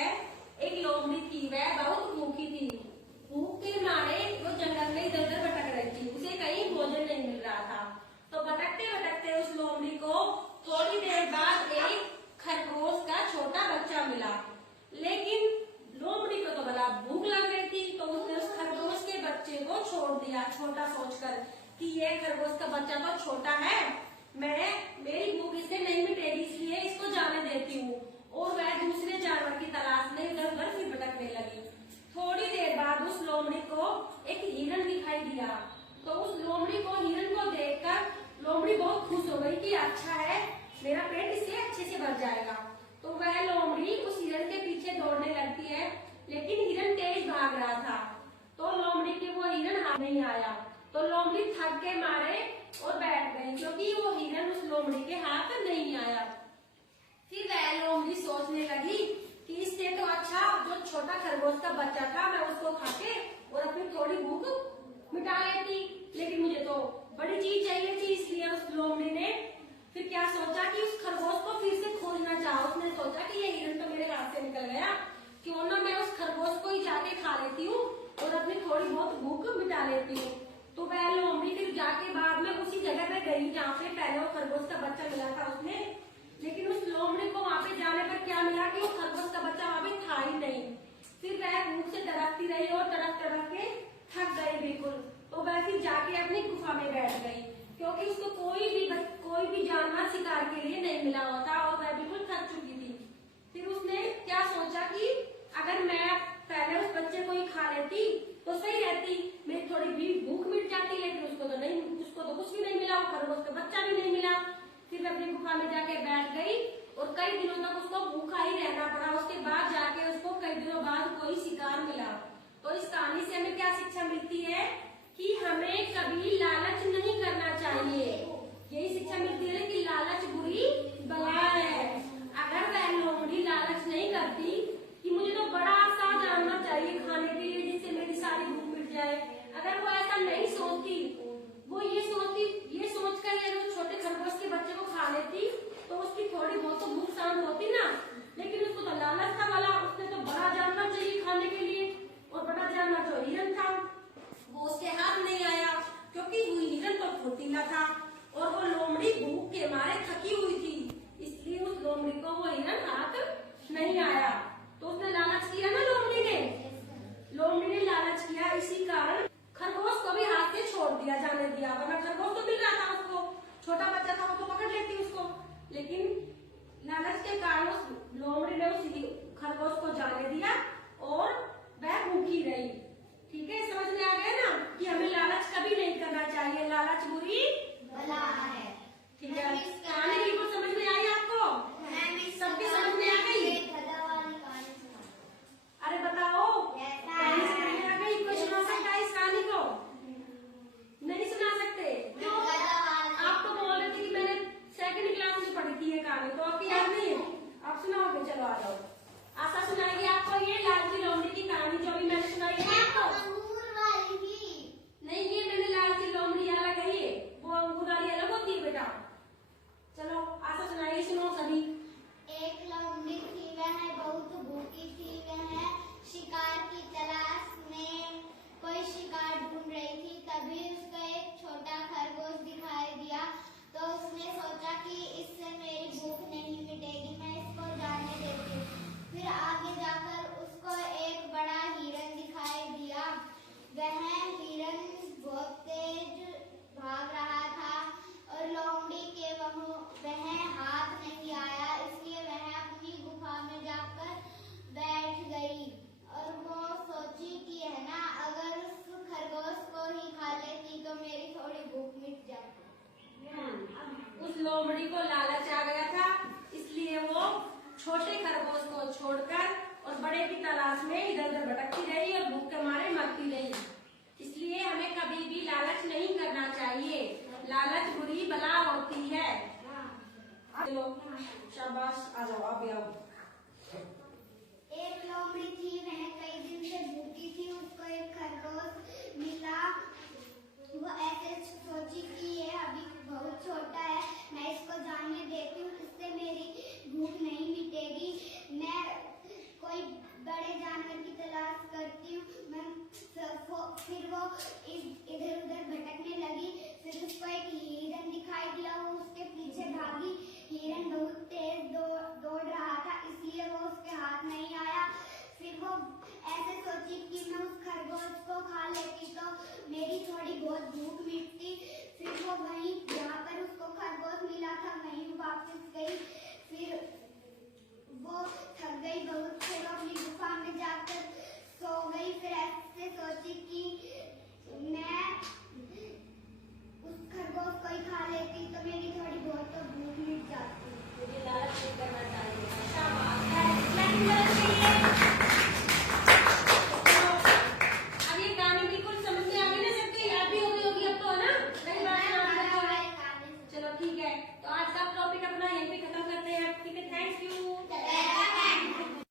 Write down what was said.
है, एक लोमड़ी थी, वह बहुत भूखी थी। भूख के मारे वो जंगल में इधर उधर भटक रही थी, उसे कहीं भोजन नहीं मिल रहा था। तो भटकते भटकते उस लोमड़ी को थोड़ी देर बाद एक खरगोश का छोटा बच्चा मिला। लेकिन लोमड़ी को तो बड़ा भूख लग रही थी, तो उसने उस खरगोश के बच्चे को छोड़ दिया, छोटा सोचकर कि ये खरगोश का बच्चा तो छोटा है, मेरी भूख इससे नहीं मिटेगी, इसलिए इसको जाने देती हूँ। और वह दूसरे जानवर की तलाश में इधर उधर फिर भटकने लगी। थोड़ी देर बाद उस लोमड़ी को एक हिरन दिखाई दिया। तो उस लोमड़ी को हिरन को देखकर लोमड़ी बहुत खुश हो गई कि अच्छा है, मेरा पेट इससे अच्छे से भर जाएगा। तो वह लोमड़ी उस हिरन के पीछे दौड़ने लगती है, लेकिन हिरन तेज भाग रहा था, तो लोमड़ी के वो हिरन हाथ नहीं आया। तो लोमड़ी थक के मारे और बैठ गई, क्योंकि वो हिरन उस लोमड़ी के हाथ नहीं आया। फिर वह लोमड़ी सोचने लगी कि इससे तो अच्छा जो छोटा खरगोश का बच्चा था, मैं उसको खाके और अपनी थोड़ी भूख मिटा लेती, लेकिन मुझे तो बड़ी चीज चाहिए थी। इसलिए उस लोमड़ी ने फिर क्या सोचा कि उस खरगोश को फिर से खोजना चाहा। उसने सोचा कि ये हिरन तो मेरे हाथ से निकल गया, क्यों ना मैं उस खरगोश को ही जाके खा लेती हूँ और अपनी थोड़ी बहुत भूख मिटा लेती हूँ। तो वह लोमड़ी फिर जाके बाद में उसी जगह पे गई जहाँ पे पहले वो खरगोश का बच्चा मिला था उसने। लेकिन उस लोमड़ी को वहाँ पे जाने पर क्या मिला कि वो खरगोश का बच्चा वहाँ पे था ही नहीं। फिर वह भूख से तड़पती रही और तड़प तड़प के थक गई बिल्कुल। तो वह फिर जाके अपनी गुफा में बैठ गई, क्योंकि उसको कोई भी जानवर शिकार के लिए नहीं मिला हुआ था और वह बिल्कुल थक चुकी थी। फिर उसने क्या सोचा कि अगर मैं पहले उस बच्चे को ही खा लेती तो सही रहती, मेरी थोड़ी भी भूख मिट जाती, लेकिन उसको तो कुछ भी नहीं मिला, वो खरगोश का बच्चा भी नहीं मिला। फिर अपनी गुफा में जाके बैठ गई और कई दिनों तक उसको भूखा ही रहना पड़ा। उसके बाद जाके उसको कई दिनों बाद कोई शिकार मिला। तो इस कहानी से हमें क्या शिक्षा मिलती है कि हमें कभी लालच नहीं करना चाहिए। यही शिक्षा मिलती है कि लालच बुरी बला है। अगर वह लोमड़ी लालच नहीं करती कि मुझे तो बड़ा सा जानना चाहिए खाने के लिए जिससे मेरी सारी भूख मिट जाए, अगर वो ऐसा नहीं सोचती, वो ये सोचकर अगर छोटे खरगोश के बच्चे को खा लेती तो उसकी थोड़ी बहुत तो भूख शांत होती ना। लेकिन उसको तो लालच था वाला, उसने तो बड़ा जानवर चाहिए खाने के लिए, और बड़ा जानवर जो हिरन था वो उसके हाथ नहीं आया, क्योंकि वो हिरन तो फुर्तीला था और वो लोमड़ी भूख के मारे थकी हुई थी, इसलिए उस लोमड़ी को वो हिरन हाथ नहीं आया। तो उसने लालच किया ना, लोमड़ी ने लालच किया, इसी कारण खरगोश को भी हाथ से छोड़ दिया, जाने दिया। वरना खरगोश तो मिल रहा था उसको, छोटा बच्चा था वो तो पकड़ लेती उसको, लेकिन लालच के कारण उस लोमड़ी ने उस खरगोश को जाने दिया और वह भूखी रही। ठीक है, समझ में आ गया ना कि हमें लालच कभी नहीं करना चाहिए, लालच बुरी बला है। ठीक है, कहानी बिल्कुल समझ में आई आपको? सबकी समझ में आ गई? अरे बताओ, पहले से नहीं आ गई? कोई सुना सकता है इस कहानी को? नहीं सुना सकते? आप तो बोल रहे थे कि मैंने सेकंड क्लास में पढ़ी थी ये कहानी, तो आपकी याद नहीं है? आप सुनाओगे? चलो आ जाओ। आशा सुनाएगी आपको ये लालची लोमड़ी की कहानी जो भी मैंने सुनाई है आपको। नहीं, ये मैंने लालची लोमड़ी अलग है, ये वो अंगूर वाली अलग होती है बेटा। चलो आशा सुनाइए, सुनो सभी। एक लोमड़ी थी, वह बहुत भूखी थी। वह शिकार की तलाश में कोई शिकार ढूंढ रही थी। तभी उसको एक छोटा खरगोश दिखाई दिया, तो उसने सोचा कि इससे मेरी भूख नहीं मिटेगी, मैं इसको जाने देती हूँ। फिर आगे जाकर उसको एक बड़ा हिरन दिखाई दिया। वह हिरन बहुत तेज भाग रहा था और लोमड़ी के वह हाथ नहीं आया, इसलिए वह अपनी गुफा में जाकर बैठ गई और वो सोची कि है ना, अगर उस खरगोश को ही खा लेती तो मेरी थोड़ी भूख मिट जाती। उस लोमड़ी को लालच आ गया था, इसलिए वो छोटे खरगोश को छोड़कर और बड़े की तलाश में इधर उधर भटकती रही और भूख के मारे मरती रही। इसलिए हमें कभी भी लालच नहीं करना चाहिए, लालच बुरी बला होती है। चलो शाबाश, आ जाओ, आप भी आओ। एक लोमड़ी थी, वह कई दिन से भूखी थी। उसको एक खरगोश मिला। वो ऐसे सोची कि ये अभी बहुत छोटा है, मैं इसको जाने देती हूँ, इससे मेरी भूख नहीं मिटेगी। मैं कोई फिर वो इधर उधर भटकने लगी। फिर उसको एक हिरन दिखाई दिया, वो उसके पीछे भागी। हिरन बहुत तेज दौड़ रहा था, इसलिए वो उसके हाथ नहीं आया। फिर वो ऐसे सोची कि मैं उस खरगोश को खा लेती तो मेरी थोड़ी बहुत भूख मिटती। फिर वो वहीं जहाँ पर उसको खरगोश मिला था वहीं वापस गई। फिर वो थक गई बहुत, फिर वो